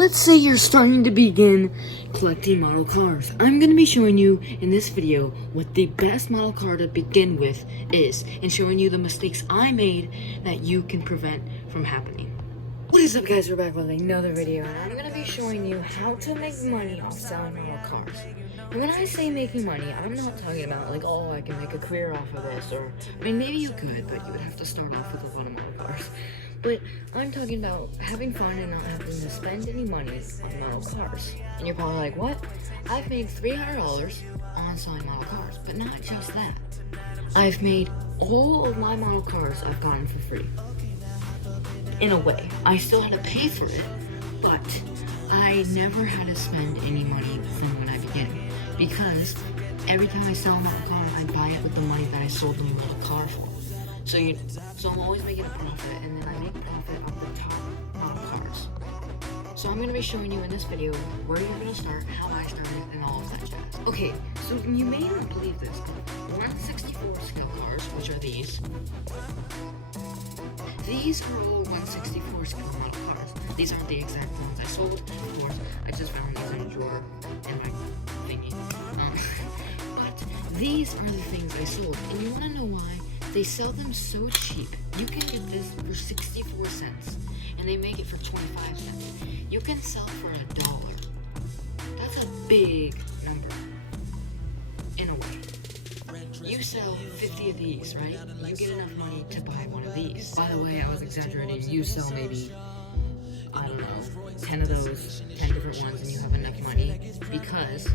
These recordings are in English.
Let's say you're starting to begin collecting model cars. I'm going to be showing you in this video what the best model car to begin with is, and showing you the mistakes I made that you can prevent from happening. What is up, guys? We're back with another video, and I'm going to be showing you how to make money off selling model cars. And when I say making money, I'm not talking about like, oh, I can make a career off of this, or, I mean, maybe you could, but you would have to start off with a lot of model cars. But I'm talking about having fun and not having to spend any money on model cars. And you're probably like, what? I've made $300 on selling model cars, but not just that. I've made all of my model cars I've gotten for free. In a way, I still had to pay for it, but I never had to spend any money from when I began. Because every time I sell a model car, I buy it with the money that I sold the model car for. So I'm always making a profit, and then I make profit off the top model cars. So I'm going to be showing you in this video where you're going to start, how I started, and all of that jazz. Okay, so you may not believe this, but 164 scale cars, which are these are all 164 scale model cars. These aren't the exact ones I sold, of course. I just found these in a drawer in my thingy. But these are the things I sold, and you want to know why? They sell them so cheap. You can get this for 64 cents, and they make it for 25 cents. You can sell for $1. That's a big number, in a way. You sell 50 of these, right? You get enough money to buy one of these. By the way, I was exaggerating. You sell maybe, I don't know, 10 of those, 10 different ones, and you have enough money, because,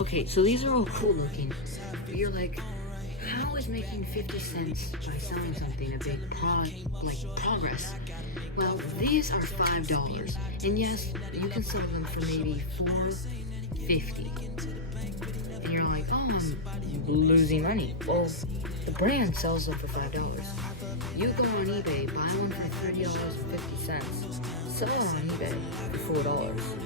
okay, so these are all cool looking, but you're like, how is making 50 cents by selling something a big progress? Well, these are $5, and yes, you can sell them for maybe $4.50. And you're like, oh, I'm losing money. Well, the brand sells them for $5. You go on eBay, buy one for $30.50, sell it on eBay for $4.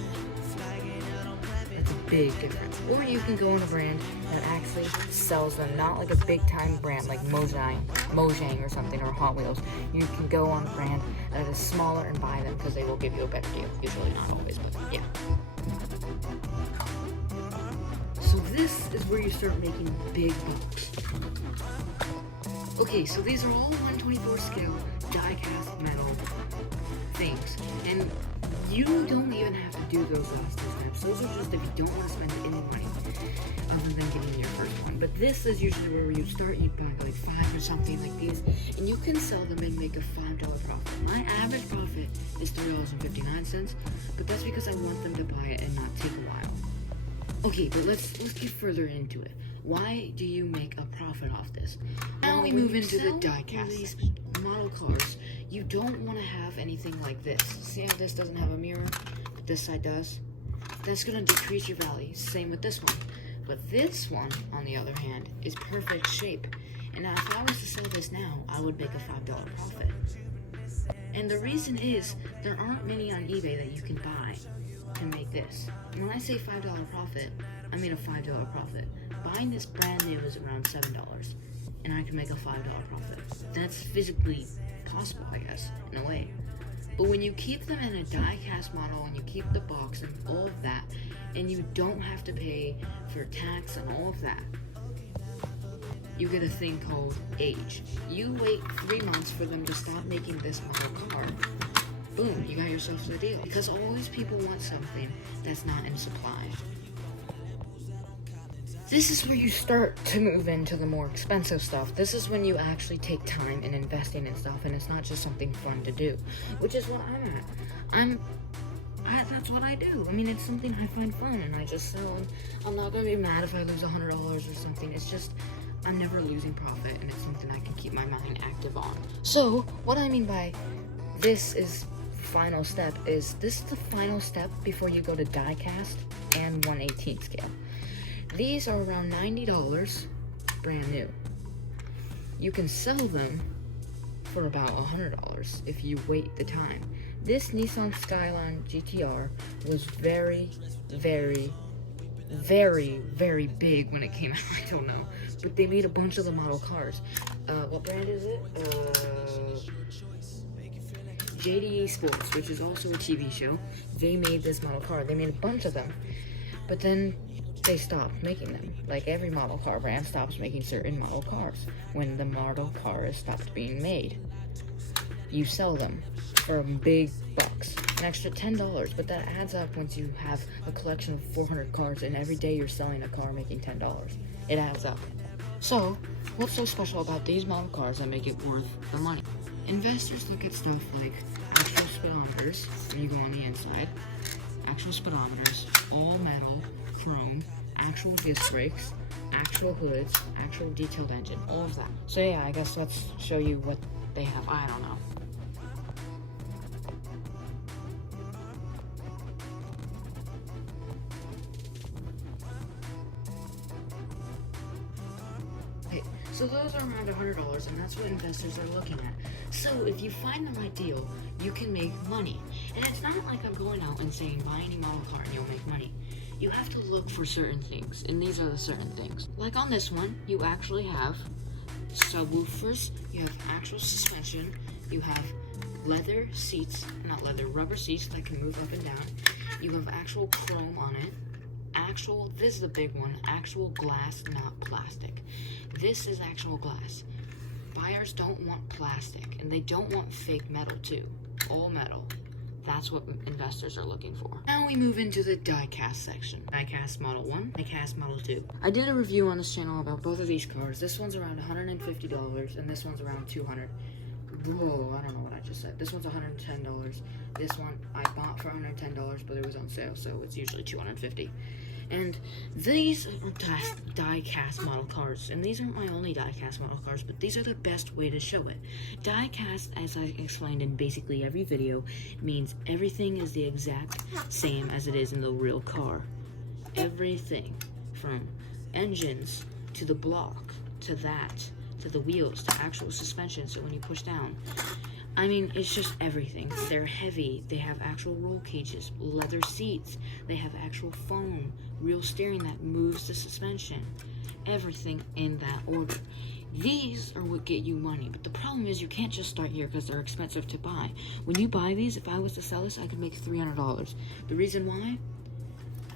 It's a big difference. Or you can go on a brand that actually sells them, not like a big time brand like Mojang or something, or Hot Wheels. You can go on a brand that is smaller and buy them, because they will give you a better deal. Usually, not always, but yeah. So this is where you start making big bucks. Okay, so these are all 124 scale die-cast metal things, and you don't even have to do those last two steps. Those are just if you don't want to spend any money other than getting your first one. But this is usually where you start. You buy like 5 or something like these, and you can sell them and make a $5 profit. My average profit is $3.59, but that's because I want them to buy it and not take a while. Okay, but let's get further into it. Why do you make a profit off this? Now we move into the die-cast. These model cars, you don't want to have anything like this. See how this doesn't have a mirror, but this side does? That's going to decrease your value. Same with this one. But this one, on the other hand, is perfect shape. And now if I was to sell this now, I would make a $5 profit. And the reason is, there aren't many on eBay that you can buy to make this. And when I say $5 profit, I mean a $5 profit. Buying this brand new is around $7, and I can make a $5 profit. That's physically possible, I guess, in a way. But when you keep them in a die-cast model, and you keep the box and all of that, and you don't have to pay for tax and all of that, you get a thing called age. You wait 3 months for them to stop making this model car. Boom, you got yourself the deal. Because always people want something that's not in supply. This is where you start to move into the more expensive stuff. This is when you actually take time in investing in stuff, and it's not just something fun to do, which is what I'm at. That's what I do. I mean, it's something I find fun, and I just sell them. I'm not gonna be mad if I lose $100 or something. It's just, I'm never losing profit, and it's something I can keep my mind active on. So, what I mean by this is final step is, this is the final step before you go to die-cast and 1/18 scale. These are around $90 brand new. You can sell them for about $100 if you wait the time. This Nissan Skyline GTR was very, very, very, very big when it came out. I don't know, but they made a bunch of the model cars. What brand is it? JDE Sports, which is also a TV show, they made this model car. They made a bunch of them, but then they stopped making them. Like every model car brand stops making certain model cars. When the model car is stopped being made, you sell them for big bucks, an extra $10, but that adds up once you have a collection of 400 cars and every day you're selling a car making $10. It adds up. So, what's so special about these model cars that make it worth the money? Investors look at stuff like actual speedometers, when you go on the inside, actual speedometers, all metal, chrome, actual disc brakes, actual hoods, actual detailed engine, all of that. So yeah, I guess let's show you what they have. I don't know. So those are around $100, and that's what investors are looking at. So if you find the right deal, you can make money. And it's not like I'm going out and saying buy any model car and you'll make money. You have to look for certain things, and these are the certain things. Like on this one, you actually have subwoofers, you have actual suspension, you have leather seats, not leather, rubber seats that can move up and down. You have actual chrome on it. Actual, this is the big one, actual glass, not plastic. This is actual glass. Buyers don't want plastic, and they don't want fake metal too. All metal. That's what investors are looking for. Now we move into the die-cast section. Die-cast Model 1, die-cast Model 2. I did a review on this channel about both of these cars. This one's around $150, and this one's around $200. Whoa, I don't know what I just said. This one's $110. This one I bought for $110, but it was on sale, so it's usually $250. And these are die-cast model cars, and these aren't my only die-cast model cars, but these are the best way to show it. Die-cast, as I explained in basically every video, means everything is the exact same as it is in the real car. Everything, from engines, to the block, to that, to the wheels, to actual suspension, so when you push down, I mean, it's just everything. They're heavy, they have actual roll cages, leather seats, they have actual foam, real steering that moves the suspension. Everything in that order. These are what get you money, but the problem is you can't just start here because they're expensive to buy. When you buy these, if I was to sell this, I could make $300. The reason why?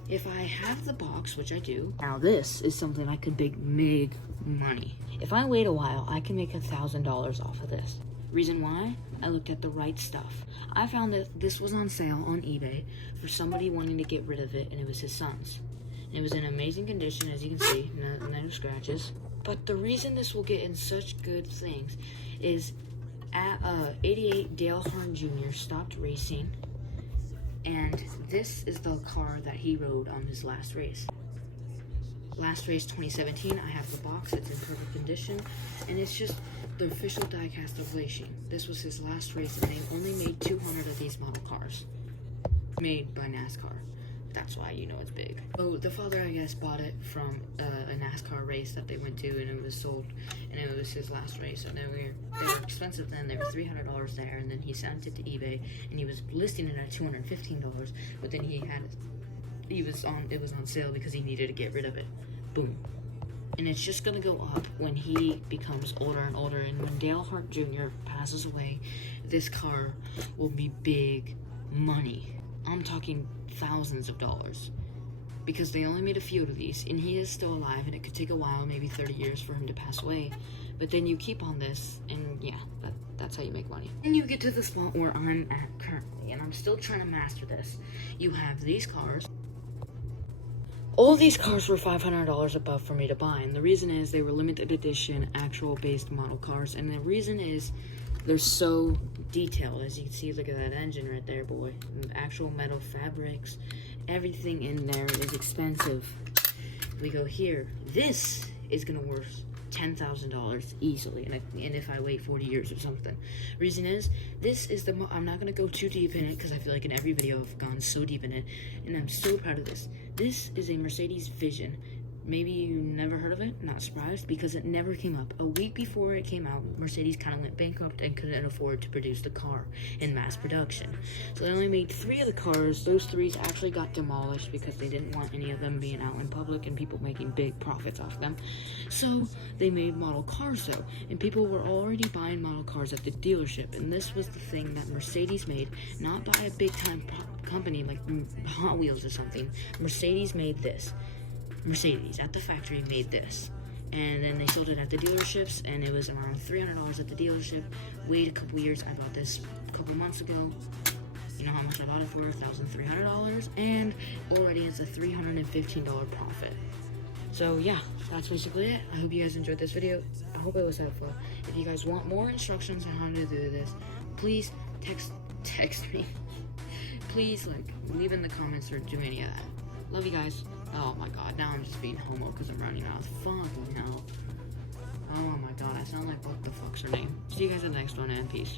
If I have the box, which I do, now this is something I could make money. If I wait a while, I can make $1,000 off of this. Reason why? I looked at the right stuff. I found that this was on sale on eBay for somebody wanting to get rid of it, and it was his son's. And it was in amazing condition, as you can see, no scratches. But the reason this will get in such good things is at 88 Dale Earnhardt Jr. stopped racing, and this is the car that he rode on his last race. Last race 2017, I have the box, it's in perfect condition, and it's just the official diecast of racing. This was his last race, and they only made 200 of these model cars. Made by NASCAR. That's why you know it's big. So the father, I guess, bought it from a NASCAR race that they went to, and it was sold, and it was his last race. So they were expensive then. They were $300 there, and then he sent it to eBay, and he was listing it at $215. But then it was on sale because he needed to get rid of it. Boom. And it's just gonna go up when he becomes older and older. And when Dale Earnhardt Jr. passes away, this car will be big money. I'm talking thousands of dollars. Because they only made a few of these, and he is still alive, and it could take a while, maybe 30 years for him to pass away. But then you keep on this, and yeah, that's how you make money. And you get to the spot where I'm at currently, and I'm still trying to master this. You have these cars. All these cars were $500 above for me to buy, and the reason is they were limited edition, actual based model cars, and the reason is they're so detailed. As you can see, look at that engine right there, boy. Actual metal fabrics, everything in there is expensive. We go here. This is gonna worth $10,000 easily, and if I wait 40 years or something. Reason is, this is I'm not gonna go too deep in it because I feel like in every video I've gone so deep in it, and I'm so proud of this. This is a Mercedes Vision maybe you never heard of it, not surprised, because it never came up. A week before it came out, Mercedes kind of went bankrupt and couldn't afford to produce the car in mass production. So they only made 3 of the cars. Those 3 actually got demolished because they didn't want any of them being out in public and people making big profits off them. So they made model cars though, and people were already buying model cars at the dealership, and this was the thing that Mercedes made, not by a big time company like Hot Wheels or something. Mercedes made this. Mercedes at the factory made this, and then they sold it at the dealerships, and it was around $300 at the dealership. Wait a couple years, I bought this a couple months ago. You know how much I bought it for? $1,300, and already it's a $315 profit. So yeah, that's basically it. I hope you guys enjoyed this video. I hope it was helpful. If you guys want more instructions on how to do this, please text me. Please, like, leave in the comments or do any of that. Love you guys. Oh my god, now I'm just being homo because I'm running out of fucking hell. Oh my god, I sound like what the fuck's her name. See you guys in the next one, and peace.